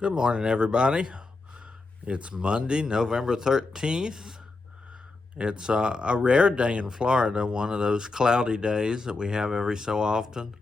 Good morning, everybody. It's Monday, November 13th. It's a rare day in Florida, one of those cloudy days that we have every so often.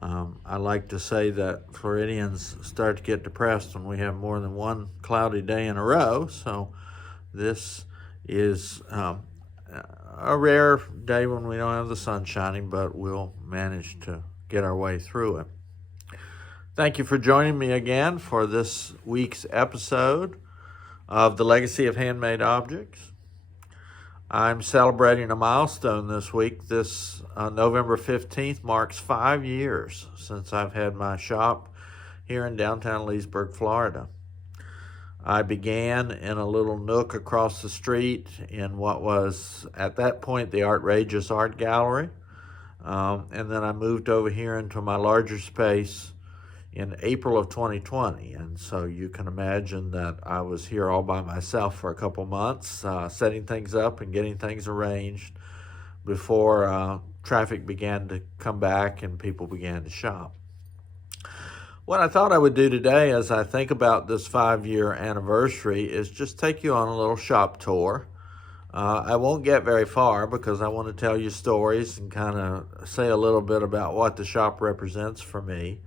I like to say that Floridians start to get depressed when we have more than one cloudy day in a row. So this is a rare day when we don't have the sun shining, but we'll manage to get our way through it. Thank you for joining me again for this week's episode of The Legacy of Handmade Objects. I'm celebrating a milestone this week. This November 15th marks 5 years since I've had my shop here in downtown Leesburg, Florida. I began in a little nook across the street in what was, at that point, the Outrageous Art Gallery. And then I moved over here into my larger space in April of 2020. And so you can imagine that I was here all by myself for a couple months, setting things up and getting things arranged before traffic began to come back and people began to shop. What I thought I would do today as I think about this 5-year anniversary is just take you on a little shop tour. I won't get very far because I want to tell you stories and kind of say a little bit about what the shop represents for me.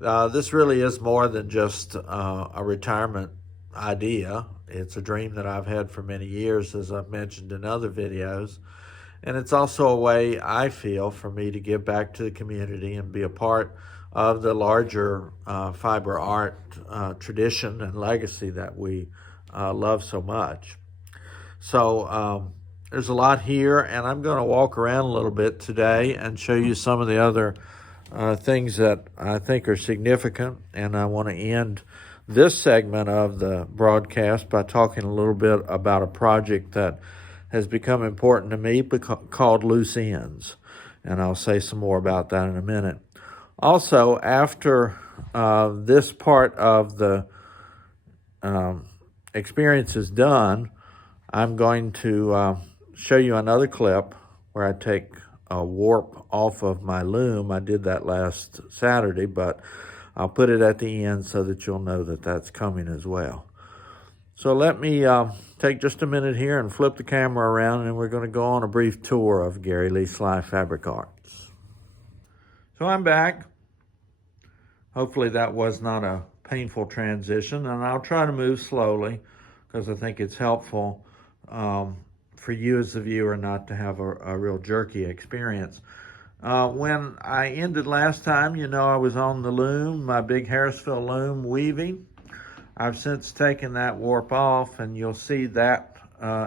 This really is more than just a retirement idea. It's a dream that I've had for many years, as I've mentioned in other videos. And it's also a way, I feel, for me to give back to the community and be a part of the larger fiber art tradition and legacy that we love so much. So there's a lot here, and I'm going to walk around a little bit today and show you some of the other things that I think are significant. And I want to end this segment of the broadcast by talking a little bit about a project that has become important to me called Loose Ends. And I'll say some more about that in a minute. Also, after this part of the experience is done, I'm going to show you another clip where I take a warp off of my loom. I did that last Saturday, but I'll put it at the end so that you'll know that that's coming as well. So let me take just a minute here and flip the camera around, and we're going to go on a brief tour of Gary Lee Sly Fabric Arts. So I'm back. Hopefully that was not a painful transition, and I'll try to move slowly because I think it's helpful for you as the viewer not to have a real jerky experience. When I ended last time, you know, I was on the loom, my big Harrisville loom weaving. I've since taken that warp off, and you'll see that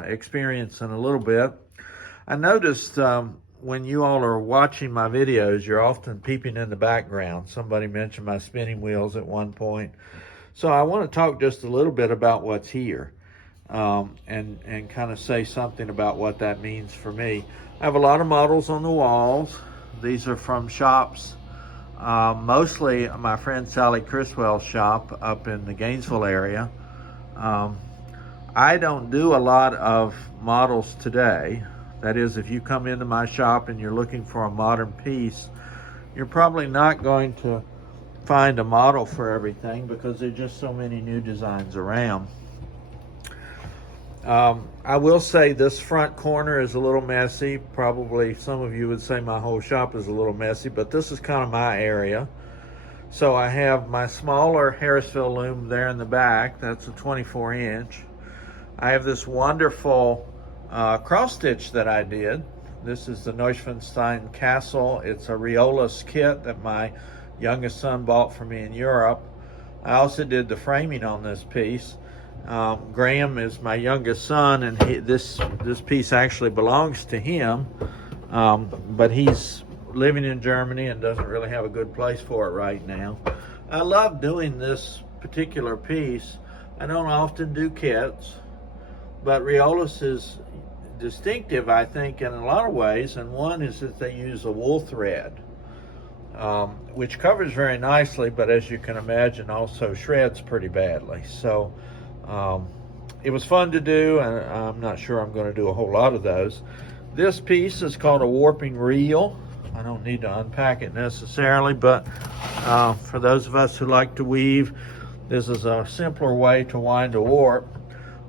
experience in a little bit. I noticed when you all are watching my videos, you're often peeping in the background. Somebody mentioned my spinning wheels at one point. So I want to talk just a little bit about what's here. And kind of say something about what that means for me. I have a lot of models on the walls. These are from shops, mostly my friend Sally Criswell's shop up in the Gainesville area. I don't do a lot of models today. That is, if you come into my shop and you're looking for a modern piece, you're probably not going to find a model for everything because there's just so many new designs around. I will say this front corner is a little messy. Probably some of you would say my whole shop is a little messy, but this is kind of my area. So I have my smaller Harrisville loom there in the back. That's a 24-inch. I have this wonderful cross stitch that I did. This is the Neuschwanstein Castle. It's a Riolas kit that my youngest son bought for me in Europe. I also did the framing on this piece. Graham is my youngest son, and this piece actually belongs to him, but he's living in Germany and doesn't really have a good place for it right now. I love doing this particular piece. I don't often do kits, but Riolas is distinctive, I think, in a lot of ways, and one is that they use a wool thread, which covers very nicely, but as you can imagine also shreds pretty badly. So it was fun to do, and I'm not sure I'm going to do a whole lot of those. This piece is called a warping reel. I don't need to unpack it necessarily, but for those of us who like to weave, This is a simpler way to wind a warp,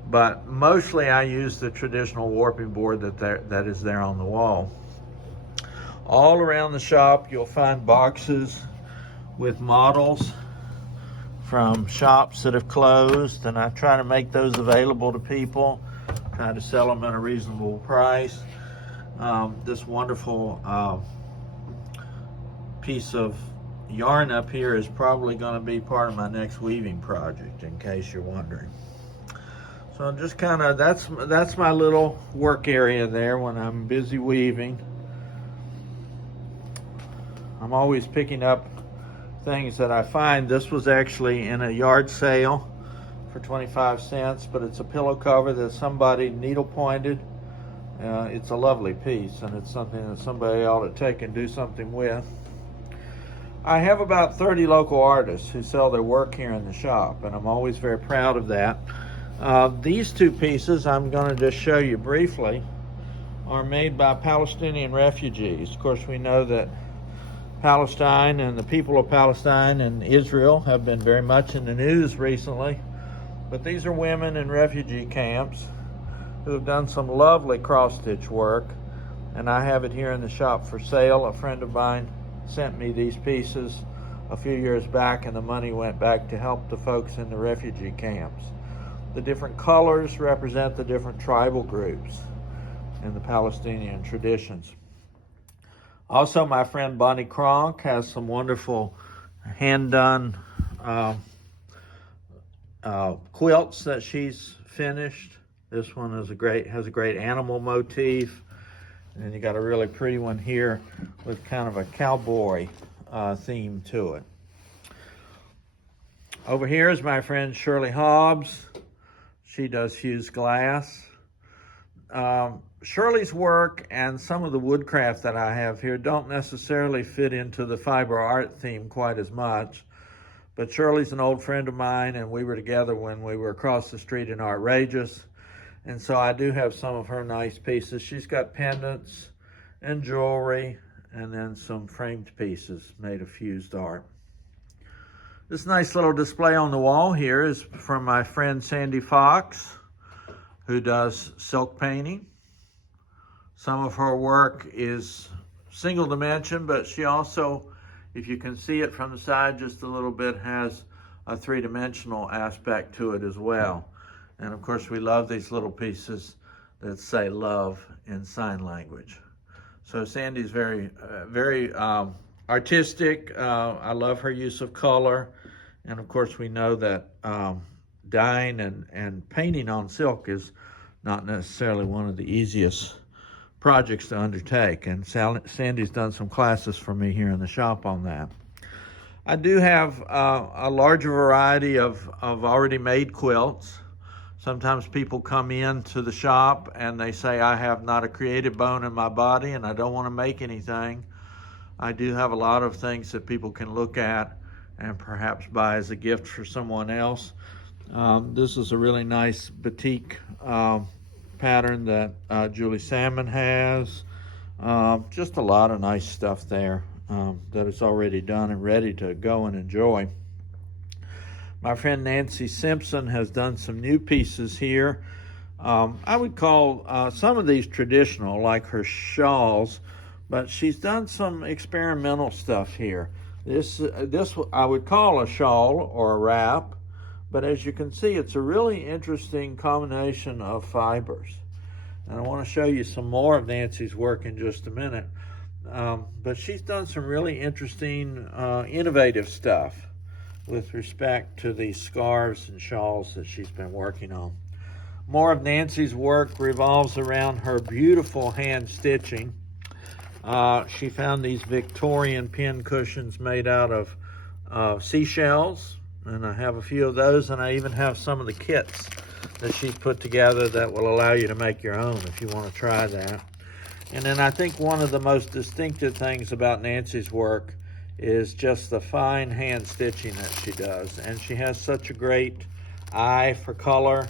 but mostly I use the traditional warping board that is there on the wall. All around the shop you'll find boxes with models from shops that have closed, and I try to make those available to people, try to sell them at a reasonable price. This wonderful piece of yarn up here is probably going to be part of my next weaving project, in case you're wondering. So I'm just kind of, that's my little work area there when I'm busy weaving. I'm always picking up things that I find. This was actually in a yard sale for 25 cents, but it's a pillow cover that somebody needle pointed. It's a lovely piece, and it's something that somebody ought to take and do something with. I have about 30 local artists who sell their work here in the shop, and I'm always very proud of that. These two pieces I'm going to just show you briefly are made by Palestinian refugees. Of course, we know that Palestine and the people of Palestine and Israel have been very much in the news recently, but these are women in refugee camps who have done some lovely cross-stitch work, and I have it here in the shop for sale. A friend of mine sent me these pieces a few years back, and the money went back to help the folks in the refugee camps. The different colors represent the different tribal groups in the Palestinian traditions. Also, my friend Bonnie Kronk has some wonderful hand-done quilts that she's finished. This one has a great animal motif, and then you got a really pretty one here with kind of a cowboy theme to it. Over here is my friend Shirley Hobbs. She does fused glass. Shirley's work and some of the woodcraft that I have here don't necessarily fit into the fiber art theme quite as much, but Shirley's an old friend of mine, and we were together when we were across the street in Outrageous, and so I do have some of her nice pieces. She's got pendants and jewelry, and then some framed pieces made of fused art. This nice little display on the wall here is from my friend Sandy Fox, who does silk painting. Some of her work is single dimension, but she also, if you can see it from the side just a little bit, has a three-dimensional aspect to it as well. And of course, we love these little pieces that say love in sign language. So Sandy's very artistic. I love her use of color. And of course, we know that dyeing and painting on silk is not necessarily one of the easiest projects to undertake, and Sandy's done some classes for me here in the shop on that. I do have a larger variety of already made quilts. Sometimes people come in to the shop and they say, I have not a creative bone in my body and I don't want to make anything. I do have a lot of things that people can look at and perhaps buy as a gift for someone else. This is a really nice batik pattern that Julie Salmon has. Just a lot of nice stuff there that is already done and ready to go and enjoy. My friend Nancy Simpson has done some new pieces here. I would call some of these traditional, like her shawls, but she's done some experimental stuff here. This I would call a shawl or a wrap, but as you can see, it's a really interesting combination of fibers. And I want to show you some more of Nancy's work in just a minute. But she's done some really interesting, innovative stuff with respect to these scarves and shawls that she's been working on. More of Nancy's work revolves around her beautiful hand stitching. She found these Victorian pin cushions made out of seashells, and I have a few of those, and I even have some of the kits that she's put together that will allow you to make your own if you want to try that. And then I think one of the most distinctive things about Nancy's work is just the fine hand stitching that she does. And she has such a great eye for color.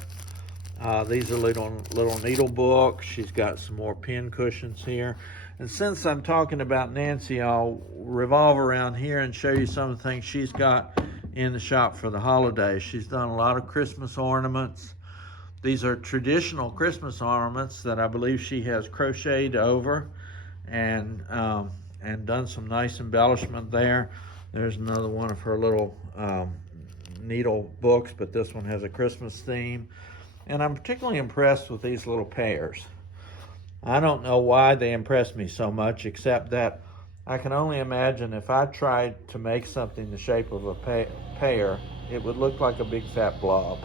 These are little needle books. She's got some more pin cushions here. And since I'm talking about Nancy, I'll revolve around here and show you some of the things she's got in the shop for the holidays. She's done a lot of Christmas ornaments. These are traditional Christmas ornaments that I believe she has crocheted over and done some nice embellishment there. There's another one of her little needle books, but this one has a Christmas theme. And I'm particularly impressed with these little pears. I don't know why they impress me so much, except that I can only imagine if I tried to make something the shape of a pear, it would look like a big fat blob.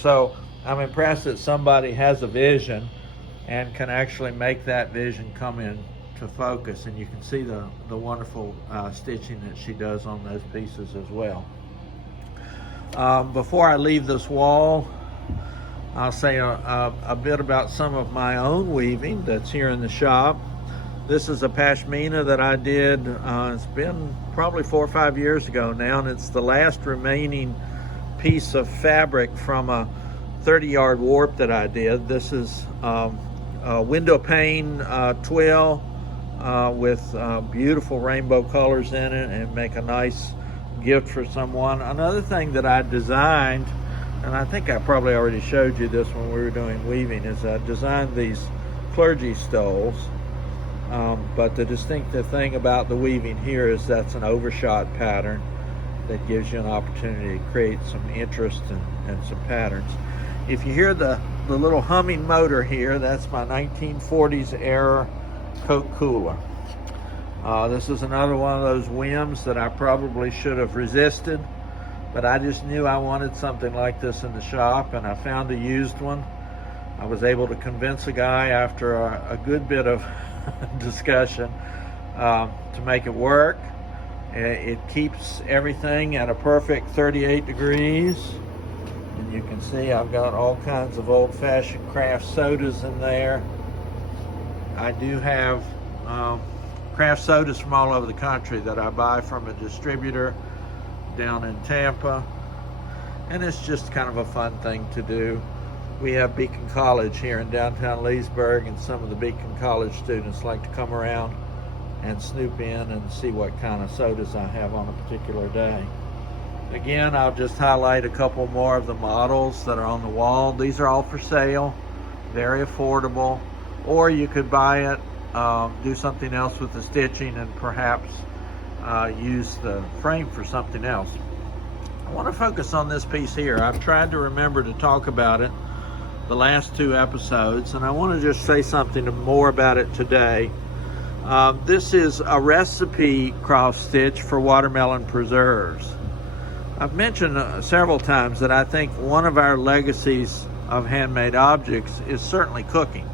So I'm impressed that somebody has a vision and can actually make that vision come into focus. And you can see the wonderful stitching that she does on those pieces as well. Before I leave this wall, I'll say a bit about some of my own weaving that's here in the shop. This is a pashmina that I did, it's been probably 4 or 5 years ago now, and it's the last remaining piece of fabric from a 30-yard warp that I did. This is a window pane twill with beautiful rainbow colors in it, and make a nice gift for someone. Another thing that I designed, and I think I probably already showed you this when we were doing weaving, is I designed these clergy stoles. But the distinctive thing about the weaving here is that's an overshot pattern that gives you an opportunity to create some interest and some patterns. If you hear the little humming motor here, that's my 1940s era Coke cooler. This is another one of those whims that I probably should have resisted, but I just knew I wanted something like this in the shop, and I found a used one. I was able to convince a guy after a good bit of discussion to make it work. It keeps everything at a perfect 38 degrees. And you can see I've got all kinds of old-fashioned craft sodas in there. I do have craft sodas from all over the country that I buy from a distributor down in Tampa. And it's just kind of a fun thing to do. We have Beacon College here in downtown Leesburg, and some of the Beacon College students like to come around and snoop in and see what kind of sodas I have on a particular day. Again, I'll just highlight a couple more of the models that are on the wall. These are all for sale, very affordable, or you could buy it, do something else with the stitching, and perhaps use the frame for something else. I want to focus on this piece here. I've tried to remember to talk about it the last 2 episodes, and I want to just say something more about it today. This is a recipe cross stitch for watermelon preserves. I've mentioned several times that I think one of our legacies of handmade objects is certainly cooking.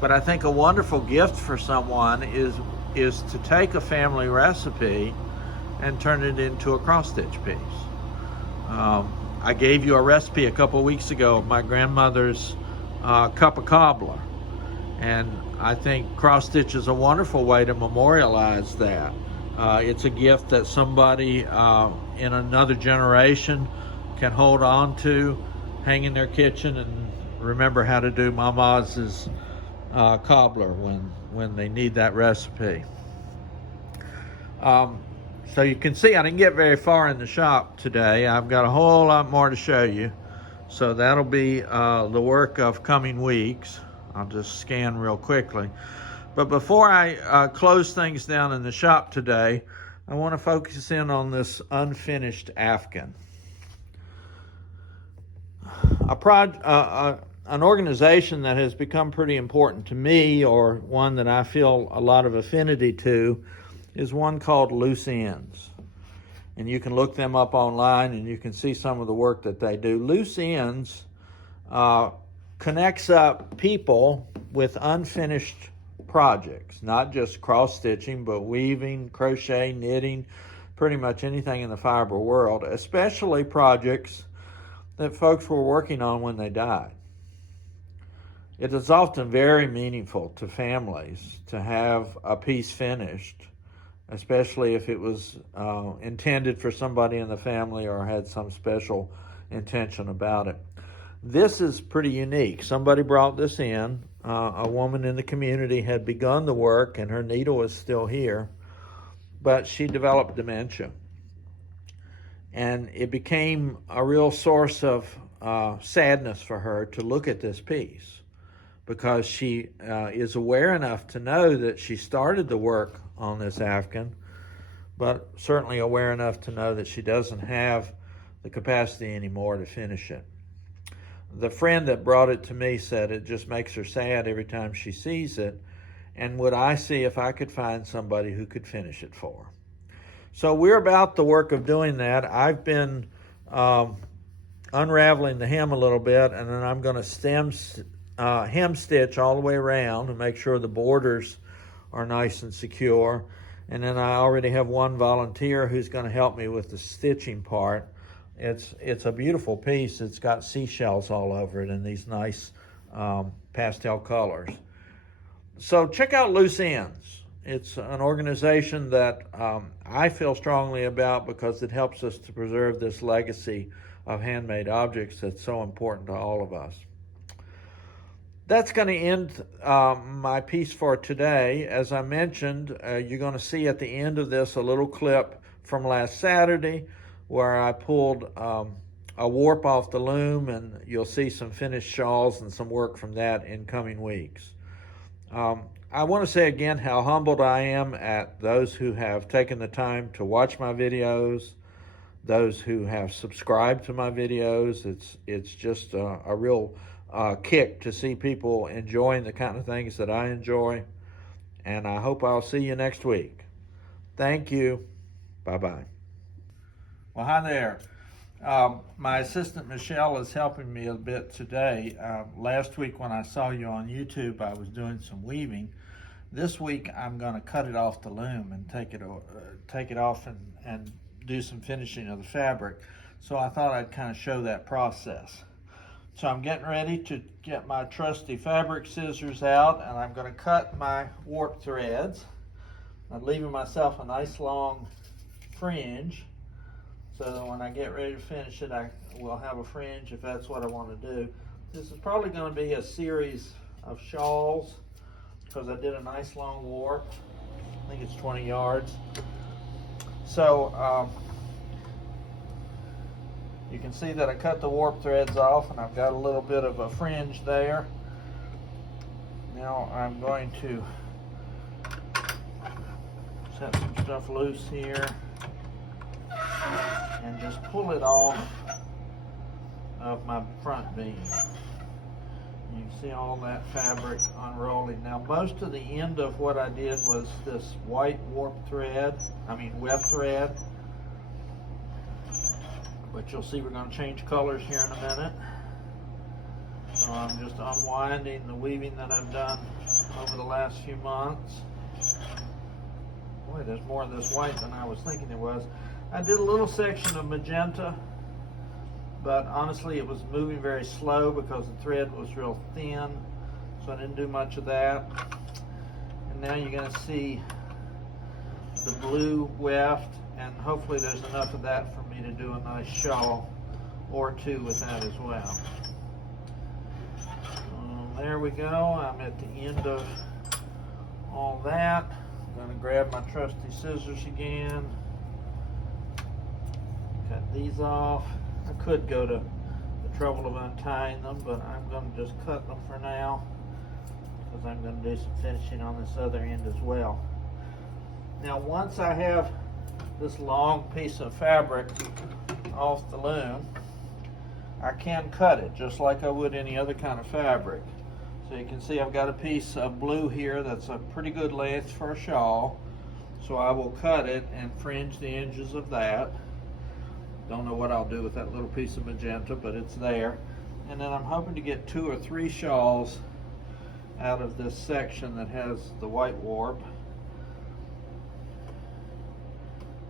But I think a wonderful gift for someone is to take a family recipe and turn it into a cross stitch piece. I gave you a recipe a couple weeks ago of my grandmother's cup of cobbler, and I think cross stitch is a wonderful way to memorialize that. It's a gift that somebody in another generation can hold on to, hang in their kitchen, and remember how to do Mama's cobbler when they need that recipe. So you can see I didn't get very far in the shop today. I've got a whole lot more to show you. So that'll be the work of coming weeks. I'll just scan real quickly. But before I close things down in the shop today, I want to focus in on this unfinished Afghan. An organization that has become pretty important to me, or one that I feel a lot of affinity to, is one called Loose Ends. And you can look them up online and you can see some of the work that they do. Loose Ends connects up people with unfinished projects, not just cross-stitching, but weaving, crochet, knitting, pretty much anything in the fiber world, especially projects that folks were working on when they died. It is often very meaningful to families to have a piece finished, especially if it was intended for somebody in the family or had some special intention about it. This is pretty unique. Somebody brought this in. A woman in the community had begun the work, and her needle is still here, but she developed dementia. And it became a real source of sadness for her to look at this piece, because she is aware enough to know that she started the work on this Afghan, but certainly aware enough to know that she doesn't have the capacity anymore to finish it. The friend that brought it to me said it just makes her sad every time she sees it, and would I see if I could find somebody who could finish it for her. So we're about the work of doing that. I've been unraveling the hem a little bit, and then I'm going to hem stitch all the way around to make sure the borders are nice and secure. And then I already have one volunteer who's going to help me with the stitching part. It's a beautiful piece. It's got seashells all over it in these nice pastel colors. So check out Loose Ends. It's an organization that I feel strongly about because it helps us to preserve this legacy of handmade objects that's so important to all of us. That's going to end my piece for today. As I mentioned, you're going to see at the end of this a little clip from last Saturday where I pulled a warp off the loom, and you'll see some finished shawls and some work from that in coming weeks. I want to say again how humbled I am at those who have taken the time to watch my videos, those who have subscribed to my videos. It's just a real kick to see people enjoying the kind of things that I enjoy, and I hope I'll see you next week. Thank you. Bye-bye. Well, hi there. My assistant Michelle is helping me a bit today. Last week when I saw you on YouTube, I was doing some weaving. This week I'm going to cut it off the loom and take it off and do some finishing of the fabric. So I thought I'd kind of show that process. So I'm getting ready to get my trusty fabric scissors out, and I'm going to cut my warp threads. I'm leaving myself a nice long fringe so that when I get ready to finish it, I will have a fringe if that's what I want to do. This is probably going to be a series of shawls because I did a nice long warp. I think it's 20 yards. So you can see that I cut the warp threads off, and I've got a little bit of a fringe there. Now I'm going to set some stuff loose here and just pull it off of my front beam. You can see all that fabric unrolling. Now most of the end of what I did was this white weft thread. But you'll see we're going to change colors here in a minute. So I'm just unwinding the weaving that I've done over the last few months. Boy, there's more of this white than I was thinking there was. I did a little section of magenta, but honestly it was moving very slow because the thread was real thin, so I didn't do much of that. And now you're going to see the blue weft, and hopefully there's enough of that for me to do a nice shawl or two with that as well. There we go. I'm at the end of all that. I'm going to grab my trusty scissors again, cut these off. I could go to the trouble of untying them, but I'm going to just cut them for now because I'm going to do some finishing on this other end as well. Now once I have this long piece of fabric off the loom, I can cut it just like I would any other kind of fabric. So you can see I've got a piece of blue here that's a pretty good length for a shawl. So I will cut it and fringe the edges of that. Don't know what I'll do with that little piece of magenta, but it's there. And then I'm hoping to get 2 or 3 shawls out of this section that has the white warp.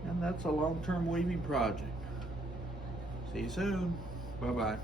And that's a long-term weaving project. See you soon. Bye-bye.